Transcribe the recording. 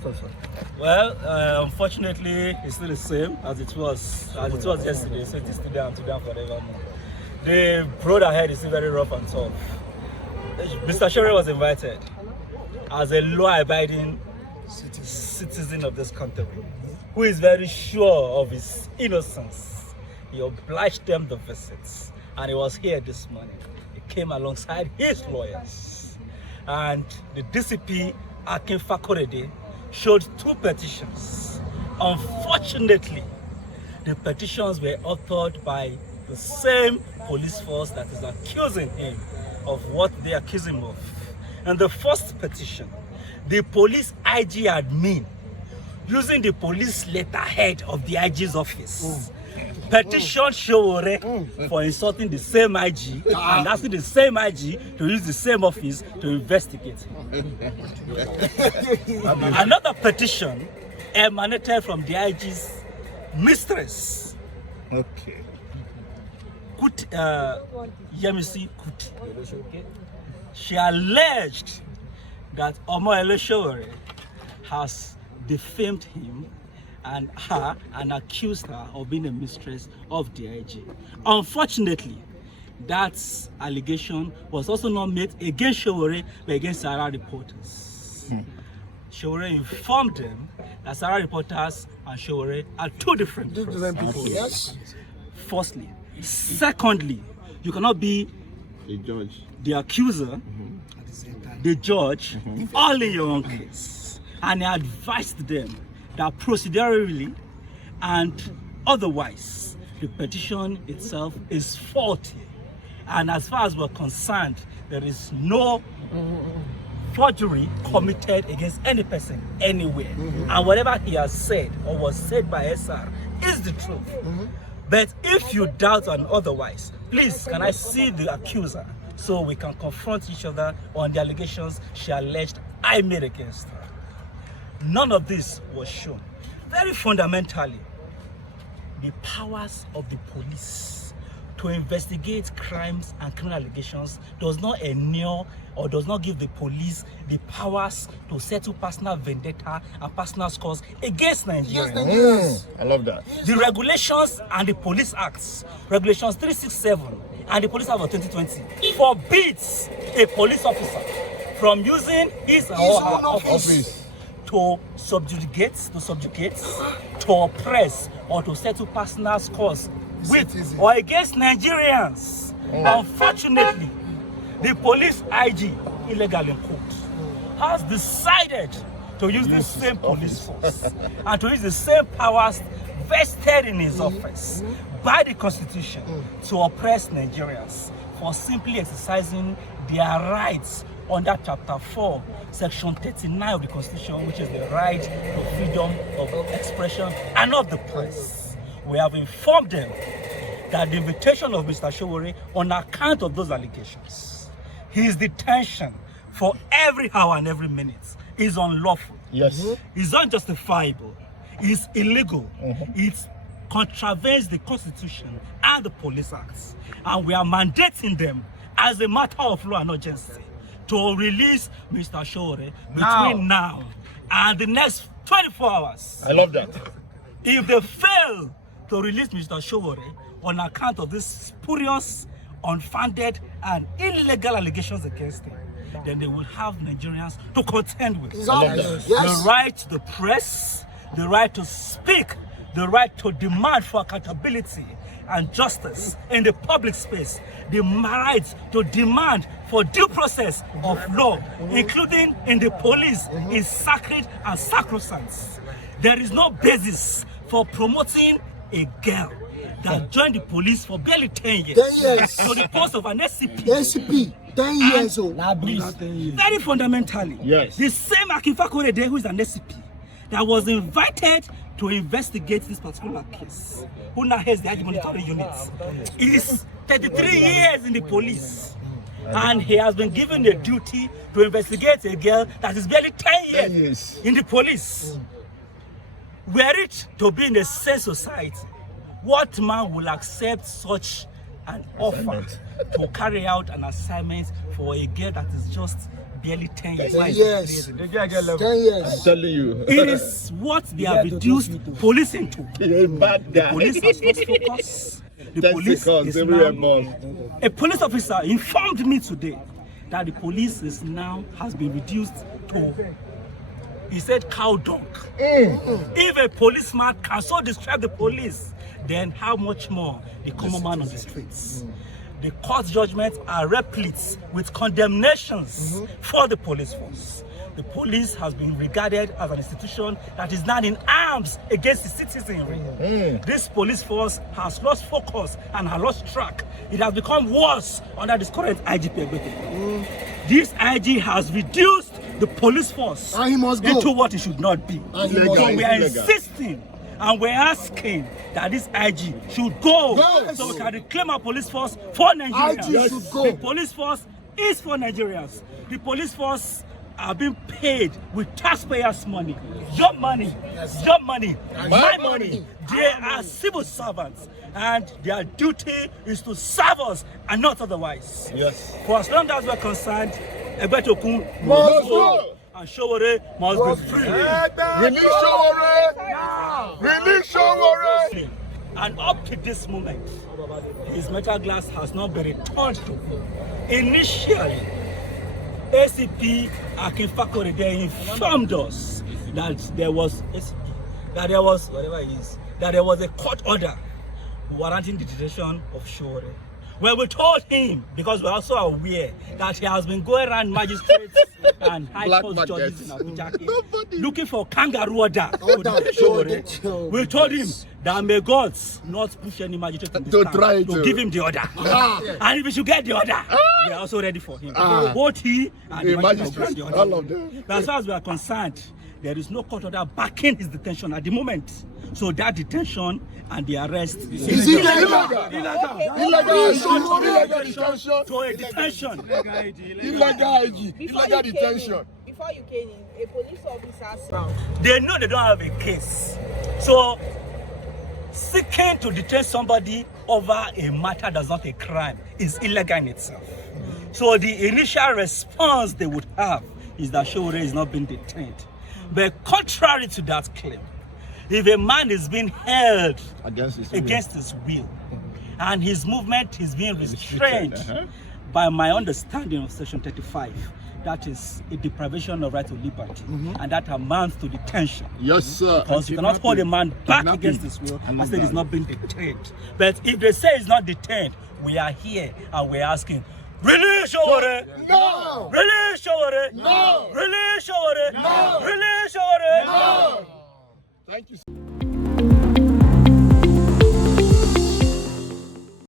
stop, sir. Well, unfortunately, it's still the same as it was yesterday. So it is today and today and forevermore. The road ahead is still very rough and tough. Mr. Sowore was invited as a law-abiding citizen of this country, who is very sure of his innocence. He obliged them the visits, and he was here this morning. He came alongside his lawyers, and the DCP Akin Fakorede showed 2 petitions. Unfortunately, the petitions were authored by the same police force that is accusing him of what they accuse him of. And the first petition, the police IG admin, using the police letterhead of the IG's office, petitioned Sowore for insulting the same IG and asking the same IG to use the same office to investigate him. Another petition emanated from the IG's mistress, Yemisi Kuti. She alleged that Omoyele Sowore has defamed him and her and accused her of being a mistress of the IG. Unfortunately, that allegation was also not made against Sowore but against Sarah reporters. Sowore informed them that Sarah reporters and Sowore are 2 different people. Yes. Firstly. Secondly, you cannot be The judge, the accuser, the judge, all in your own case. And he advised them that procedurally and otherwise, the petition itself is faulty. And as far as we're concerned, there is no forgery committed against any person anywhere. And whatever he has said or was said by SR is the truth. But if you doubt and otherwise, please, can I see the accuser so we can confront each other on the allegations she alleged I made against her? None of this was shown. Very fundamentally, the powers of the police to investigate crimes and criminal allegations does not inure or does not give the police the powers to settle personal vendetta and personal scores against Nigerians. I love that. The regulations and the police acts, regulations 367 and the police act of 2020, forbids a police officer from using his or her office to subjugate, to oppress, or to settle personal scores with or against Nigerians. Unfortunately, the police IG, illegal in court, has decided to use the same police force and to use the same powers vested in his office by the Constitution to oppress Nigerians for simply exercising their rights under Chapter 4, Section 39 of the Constitution, which is the right to freedom of expression and of the press. We have informed them that the invitation of Mr. Sowore on account of those allegations, his detention for every hour and every minute is unlawful. Yes. It's unjustifiable. It's illegal. It contravenes the Constitution and the Police Acts. And we are mandating them as a matter of law and urgency to release Mr. Sowore between now and the next 24 hours. I love that. If they fail to release Mr. Sowore on account of these spurious, unfounded, and illegal allegations against him, then they will have Nigerians to contend with. The right to the press, the right to speak, the right to demand for accountability and justice in the public space, the right to demand for due process of law, including in the police, is sacred and sacrosanct. There is no basis for promoting a girl that joined the police for barely 10 years, to the post of an SCP. 10 years old. Very fundamentally, the same Akin Fakorede, who is an SCP, that was invited to investigate this particular case, who now has the IG monitoring unit, is 33 years in the police. And he has been given the duty to investigate a girl that is barely 10 years in the police. Were it to be in a sane society, what man will accept such an offer to carry out an assignment for a girl that is just barely 10 years. 10 years. 10 years. I'm telling you. It is what they have reduced police into. You're a bad guy. Police has lost focus. The 10 police seconds, is everywhere now, boss. a police officer informed me today that the police is now has been reduced to, he said, cow dung. If a policeman can so describe the police, then how much more the common man on the streets? The court judgments are replete with condemnations for the police force. The police has been regarded as an institution that is now in arms against the citizenry. This police force has lost focus and has lost track. It has become worse under this current IGP Egbetokun. This IG has reduced the police force into what it should not be. So we are insisting and we're asking that this IG should go so we can reclaim our police force for Nigerians. IG should go. The police force is for Nigerians. The police force are being paid with taxpayers' money, your money, my money. They are civil servants, and their duty is to serve us and not otherwise. Yes. For as long as we're concerned, Egbetokun Must go. And Sowore must be free. Release Sowore! Release Sowore! And up to this moment, his metal glass has not been returned to him. Initially, ACP Akin Fakore, they informed us that there was a court order warranting the detention of Sowore. Well, we told him, because we're also aware that he has been going around magistrates and high court judges in Abuja looking for kangaroo order to detain Sowore. We told him that may God not push any magistrate in this town to give him the order. And if he should get the order, we are also ready for him. Both he and the magistrate the order. All of them. But as far as we are concerned, there is no court order backing his detention at the moment. So that detention and the arrest is illegal detention. To a detention. Illegal detention. Before you came in, a police officer said They know they don't have a case. So seeking to detain somebody over a matter that's not a crime is illegal in itself. So the initial response they would have is that Sowore is not being detained. But contrary to that claim, if a man is being held against his will and his movement is being restrained by my understanding of Section 35, that is a deprivation of right to liberty, and that amounts to detention. Yes, sir. Because you cannot hold a man back against his will and say he's not being detained. But if they say he's not detained, we are here and we're asking, release Sowore! No! Release Sowore! No! Release Sowore! No! Release Sowore! No! Thank you.